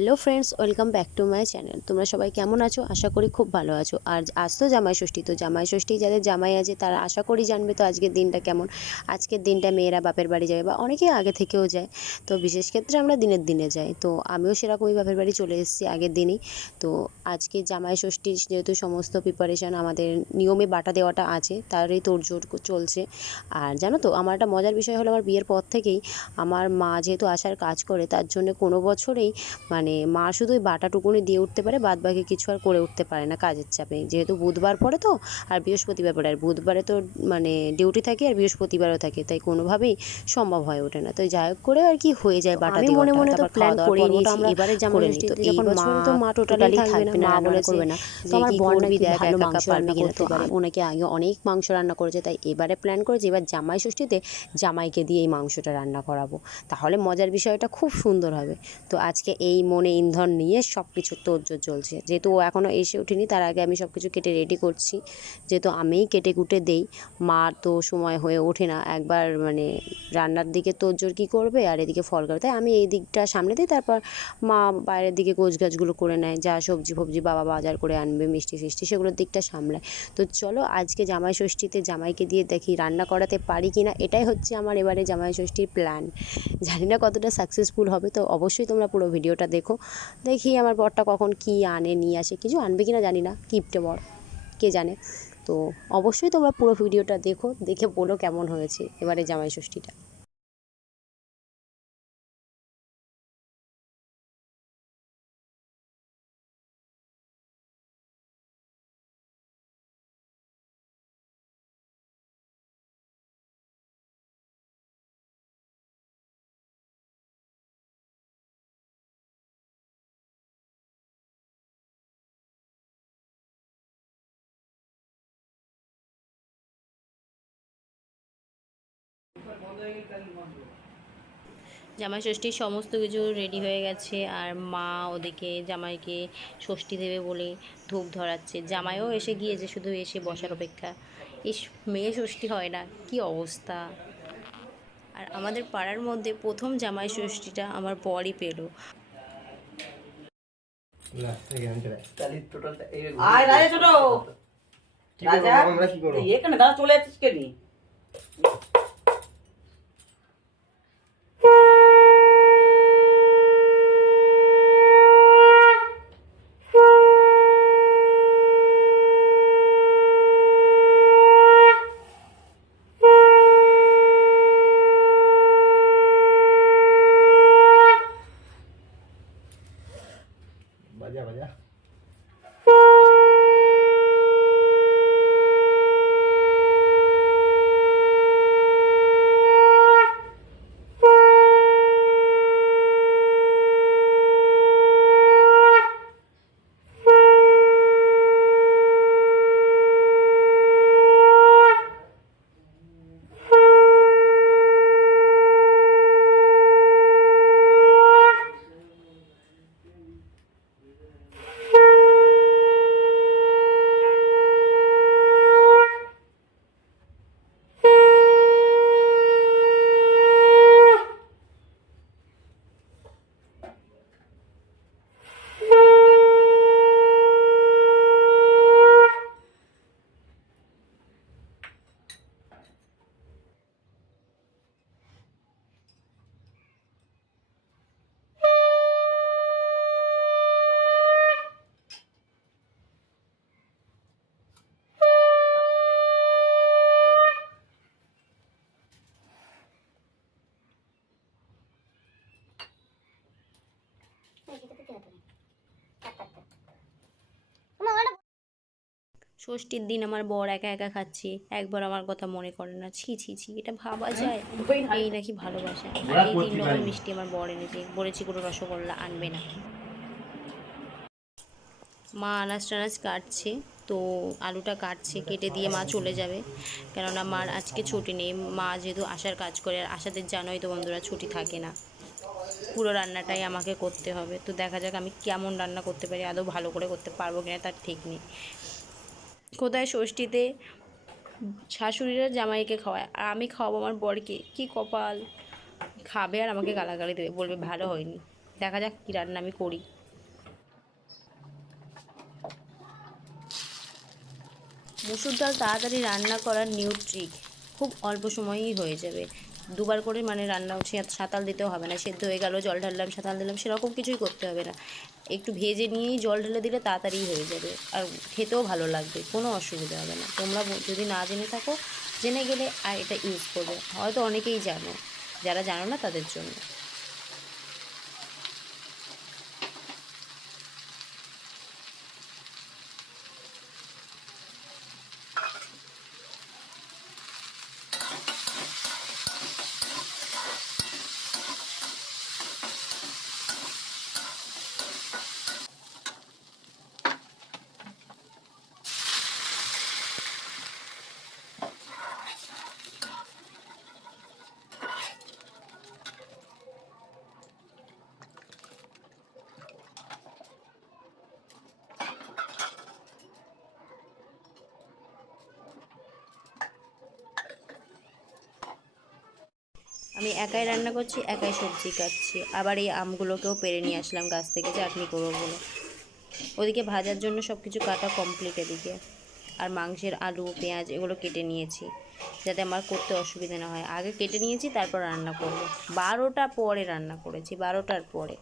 Hello friends, welcome back to my channel. তোমরা সবাই কেমন আছো? আশা করি খুব ভালো আছো। আর আজ তো জামাই ষষ্ঠী, তো জামাই ষষ্ঠী যাদের জামাই আছে তারা আশা করি জানবে তো আজকের দিনটা কেমন। আজকের দিনটা মেয়েরা বাপের বাড়ি যায় বা অনেকে আগে থেকেও যায়, তো বিশেষ ক্ষেত্রে আমরা দিনের দিনে যাই। তো আমিও সেরকমই বাপের বাড়ি চলে এসেছি আগের দিনই। তো আজকে জামাই ষষ্ঠীর যেহেতু সমস্ত প্রিপারেশান আমাদের নিয়মে বাটা দেওয়াটা আছে, তারই তোড়জোড় চলছে। আর জানো তো আমার একটা মজার বিষয় হলো, আমার বিয়ের পর থেকেই আমার মা যেহেতু আশার কাজ করে তার জন্য কোনো বছরেই মানে মা শুধু ওই বাটাটুকুনি দিয়ে উঠতে পারে, বাদ বাকি কিছু আর করে উঠতে পারে না কাজের চাপে। যেহেতু বুধবার পড়ে তো, আর বৃহস্পতিবার পড়ে, আর বুধবারে তো মানে ডিউটি থাকে আর বৃহস্পতিবারও থাকে, তাই কোনোভাবেই সম্ভব হয়ে ওঠে না। তো যাই হোক করে আর কি হয়ে যায় বাটা দেওয়াটা। আমি মনে মনে তো প্ল্যান করে নিয়েছি এবারে জামাই ষষ্ঠীতে যখন মা তো মা টোটালি থাকবে না, মা বলেছে যে কি করবি দেখ, ভালো মাংস পারবি কিনা। তো ওনাকে আগে অনেক মাংস রান্না করেছে, তাই এবারে প্ল্যান করেছে এবার জামাই ষষ্ঠীতে জামাইকে দিয়ে এই মাংসটা রান্না করাবো, তাহলে মজার বিষয়টা খুব সুন্দর হবে। তো আজকে এই মনে ইন্ধন নিয়ে সব কিছু তোড়জোড় চলছে। যেহেতু ও এখনও এসে ওঠেনি, তার আগে আমি সব কিছু কেটে রেডি করছি। যেহেতু আমিই কেটে কুটে দেই, মা তো সময় হয়ে ওঠে না, একবার মানে রান্নার দিকে তোড়জোড় কী করবে আর এদিকে ফল কাটবে, তাই আমি এই দিকটা সামনে দিই, তারপর মা বাইরের দিকে গোছগাছগুলো করে নেয়, যা সবজি ফবজি বাবা বাজার করে আনবে, মিষ্টি ফিষ্টি সেগুলোর দিকটা সামলায়। তো চলো আজকে জামাই ষষ্ঠীতে জামাইকে দিয়ে দেখি রান্না করাতে পারি কি না, এটাই হচ্ছে আমার এবারে জামাই ষষ্ঠীর প্ল্যান। জানি না কতটা সাকসেসফুল হবে, তো অবশ্যই তোমরা পুরো ভিডিওটা দেখো। দেখি আমার বরটা কখন কি আনে, নিয়ে আসে, কিছু আনবে কিনা জানি না, কিপটে বর কে জানে। তো অবশ্যই তোমরা পুরো ভিডিওটা দেখো, দেখে বলো কেমন হয়েছে এবারে জামাই ষষ্ঠীটা। জামাই ষষ্ঠীর সমস্ত কিছু রেডি হয়ে গেছে, আর মা ওদিকে জামাইকে ষষ্ঠী দেবে বলে ধূপ ধরাচ্ছে। জামাইও এসে গিয়েছে, শুধু এসে বসার অপেক্ষা। এই মেয়ে ষষ্ঠী হয় না, কি অবস্থা। আর আমাদের পাড়ার মধ্যে প্রথম জামাই ষষ্ঠীটা আমার বরই পেলো। চলে যাচ্ছিস কে? বাজা বাজা ষষ্ঠীর দিন আমার বর একা একা খাচ্ছে, একবার আমার কথা মনে করে না। ছি ছি ছি, এটা ভাবা যায়? এই নাকি ভালোবাসা? আর এই 3 রকম মিষ্টি আমার বর এনেছে, বলেছি কোনো রসগোল্লা আনবে না। মা আনাজ টানাজ কাটছে, তো আলুটা কাটছে, কেটে দিয়ে মা চলে যাবে, কেননা মার আজকে ছুটি নেই। মা যেহেতু আশার কাজ করে, আর আশাদের জানোই তো বন্ধুরা, ছুটি থাকে না, পুরো রান্নাটাই আমাকে করতে হবে। তো দেখা যাক আমি কেমন রান্না করতে পারি, আদৌ ভালো করে করতে পারবো কিনা তার ঠিক নেই। কোথায় ষষ্ঠীতে শাশুড়িরা জামাইকে খাওয়ায়, আর আমি খাওয়াবো আমার বরকে, কি কপাল। খাবে আর আমাকে গালাগালি দেবে, বলবে ভালো হয়নি। দেখা যাক কী রান্না আমি করি। মুসুর ডাল তাড়াতাড়ি রান্না করার নিউ ট্রিক, খুব অল্প সময়েই হয়ে যাবে। দুবার করে মানে রান্না সাঁতাল দিতেও হবে না, সেদ্ধ হয়ে গেল জল ঢাললাম সাঁতাল দিলাম সেরকম কিছুই করতে হবে না। একটু ভেজে নিয়েই জল ঢেলে দিলে তাড়াতাড়ি হয়ে যাবে, আর খেতেও ভালো লাগবে, কোনো অসুবিধা হবে না। তোমরা যদি না জেনে থাকো, জেনে গেলে আর এটা ইউজ করবে, হয়তো অনেকেই জানো, যারা জানো না তাদের জন্য। আমি একাই রান্না করছি, একাই সবজি কাটছি, আবার এই আমগুলোকেও পেড়ে নিয়ে আসলাম গাছ থেকে চাটনি করবো বলে। ওদিকে ভাজার জন্য সব কিছু কাটা কমপ্লিট এদিকে, আর মাংসের আলু পেঁয়াজ এগুলো কেটে নিয়েছি যাতে আমার করতে অসুবিধা না হয়। আগে কেটে নিয়েছি, তারপর রান্না করব। 12টা পরে রান্না করেছি, 12টার পরে।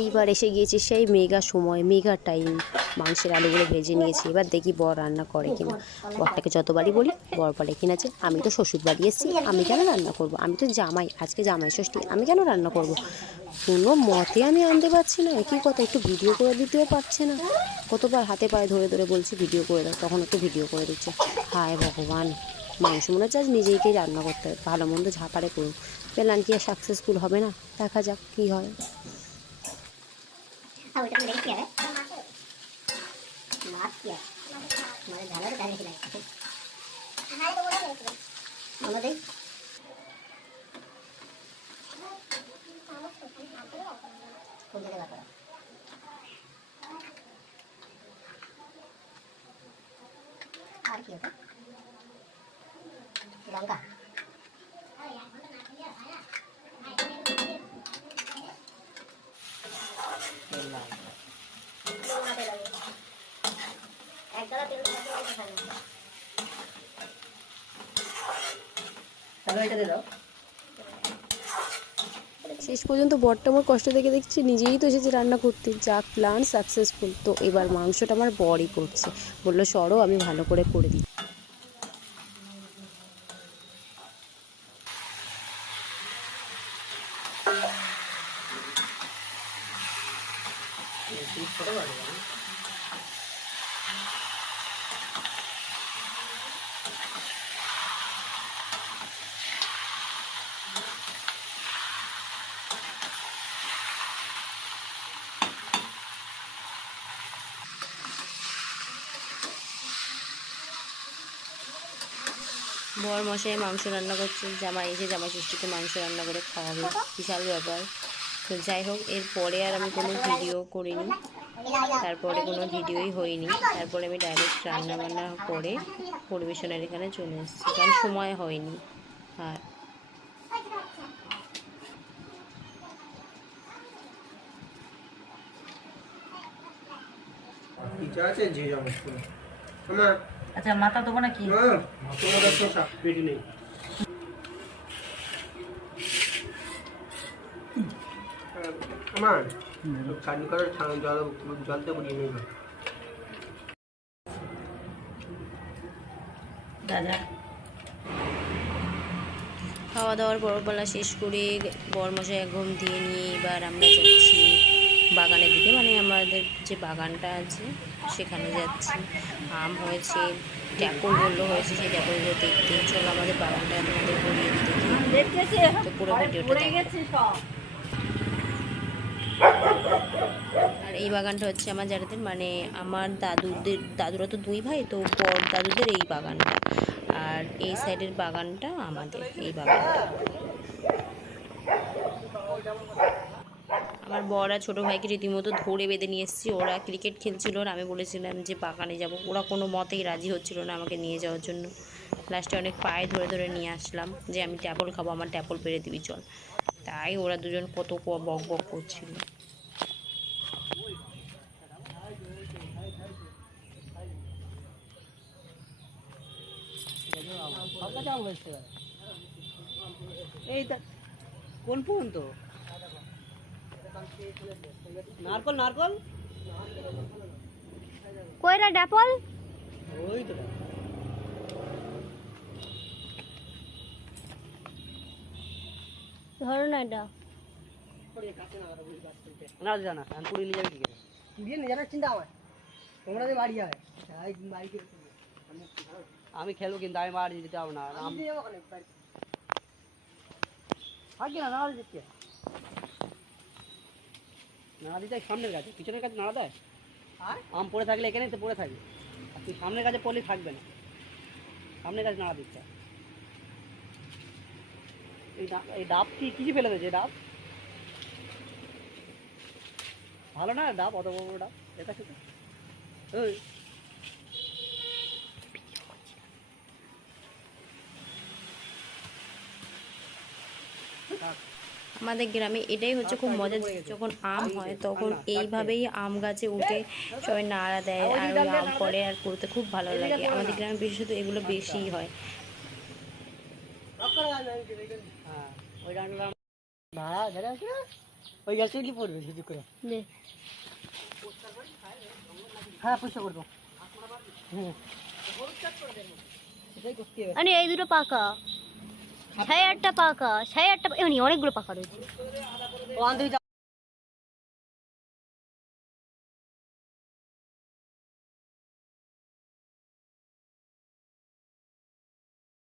এইবার এসে গিয়েছে সেই মেগা সময়, মেগা টাইম। মাংসের আলুগুলো ভেজে নিয়েছি, এবার দেখি বর রান্না করে কিনা। বরটাকে যতবারই বলি, বর বলে কিনা যে আমি তো শ্বশুর বাড়ি এসেছি, আমি কেন রান্না করব, আমি তো জামাই, আজকে জামাই ষষ্ঠী, আমি কেন রান্না করব। কোনো মতে আমি আনতে পারছি না, একই কথা, একটু ভিডিও করে দিতেও পারছে না। কতবার হাতে পায়ে ধরে ধরে বলছি ভিডিও করে দাও, তখন একটু ভিডিও করে দিচ্ছে। হায় ভগবান, মাংস মনে হচ্ছে আজ নিজেকেই রান্না করতে হবে, ভালো মন্দ ঝাপারে করুক, প্ল্যান কি আর সাকসেসফুল হবে না, দেখা যাক কী হয়। আর কি ওটা লঙ্কা একদলা তেল তাহলে এটা দিয়ে দাও। শেষ পর্যন্ত বরটা আমার কষ্ট দেখে দেখছি নিজেই তো এসেছে রান্না করতে, যাক প্ল্যান সাকসেসফুল। তো এবার মাংসটা আমার বরই করছে, বললো সরো আমি ভালো করে দিই। বর মশাই মাংস রান্না করছে, জামাই এসে জামাই ষষ্ঠীতে মাংস রান্না করে খাওয়াবে, বিশাল ব্যাপার। তো যাই হোক, এরপরে আর আমি কোনো ভিডিও করিনি, তারপরে কোনো ভিডিওই হয়নি। তারপরে আমি ডাইরেক্ট রান্না বান্না করে পরিবেশনের এখানে চলে এসেছি, কারণ সময় হয়নি। আর পিঠা আছে যে যাবো আমার আচ্ছা মাথা দেবো নাকি? তোমাদের তো সব পেটি নেই। আমার চাটনি করে জলতে বুঝিয়ে নেই। দাদা খাওয়া দাওয়ার বড়বেলা শেষ করে বরমশাই ঘুম দিয়ে নিয়ে এবার আমরা যাচ্ছি বাগানের দিকে, মানে আমাদের যে বাগানটা আছে সেখানে যাচ্ছি। আম হয়েছে, ট্যাপল বললো হয়েছে, সেই ট্যাপলগুলো দেখতে। চলো আমাদের বাগানটা তোমাদের ঘুরিয়ে দেখি, তো পুরো ভিডিওটা দেখো। আর এই বাগানটা হচ্ছে আমার যাদের, মানে আমার দাদুরা তো দুই ভাই, তো বর দাদুদের এই বাগানটা, আর এই সাইডের বাগানটা আমাদের এই বাগানটা। আমার বর আর ছোটো ভাইকে রীতিমতো ধরে বেঁধে নিয়ে এসেছি, ওরা ক্রিকেট খেলছিল আর আমি বলেছিলাম যে বাগানে যাব, ওরা কোনো মতেই রাজি হচ্ছিল না আমাকে নিয়ে যাওয়ার জন্য। লাস্টে অনেক পায়ে ধরে ধরে নিয়ে আসলাম যে আমি ট্যাপল খাবো, আমার ট্যাপল পেরে দিবি চল। তাই ওরা দুজন কত বক বক করছিল। এই কোন পর্যন্ত নারকল নারকল কইরা ড্যাপল ওই তো ধরো না এটা না জানা আমি পুরি নিয়ে যাবে কি করে পুরি নিয়ে যাওয়ার চিন্তা আমার তোমরা যে বাড়ি যাবে আমি খেলবো কিন্তু আমি বাড়ি যেতে হবে না থাকি না নাড়া দিচ্ছে নাড়া দিতে সামনের কাছে পিছনের কাছে নাড়া দেয় আম পড়ে থাকলে এখানেই তো পড়ে থাকবে আর তুই সামনের কাছে পড়লে থাকবে না সামনের কাছে নাড়া দিচ্ছে এই ডাব কি কিছু ফেলে দিয়েছে ডাব ভালো না ডাব অত বড় ডাব এটা খেতে ওই আমাদের গ্রামে এটাই হচ্ছে খুব মজা, যখন আম হয় তখন এইভাবেই আম গাছে উঠে সবাই নাড়া দেয় আর ওই আম পড়ে, আর করতে খুব ভালো লাগে। আমাদের গ্রামে বিশেষত এগুলো বেশিই হয়। হ্যাঁ ওই ডান্ডা ওই গাছে কি পড়বে কিছু করে? দে হ্যাঁ পরিষ্কার করে দাও। হ্যাঁ সেটাই করতে হবে। আরে এই দুটো পাকা, সাড়ে আটটা পাকা, সাড়ে আটটা, এমনি অনেকগুলো পাকা রয়েছে। ও আনতে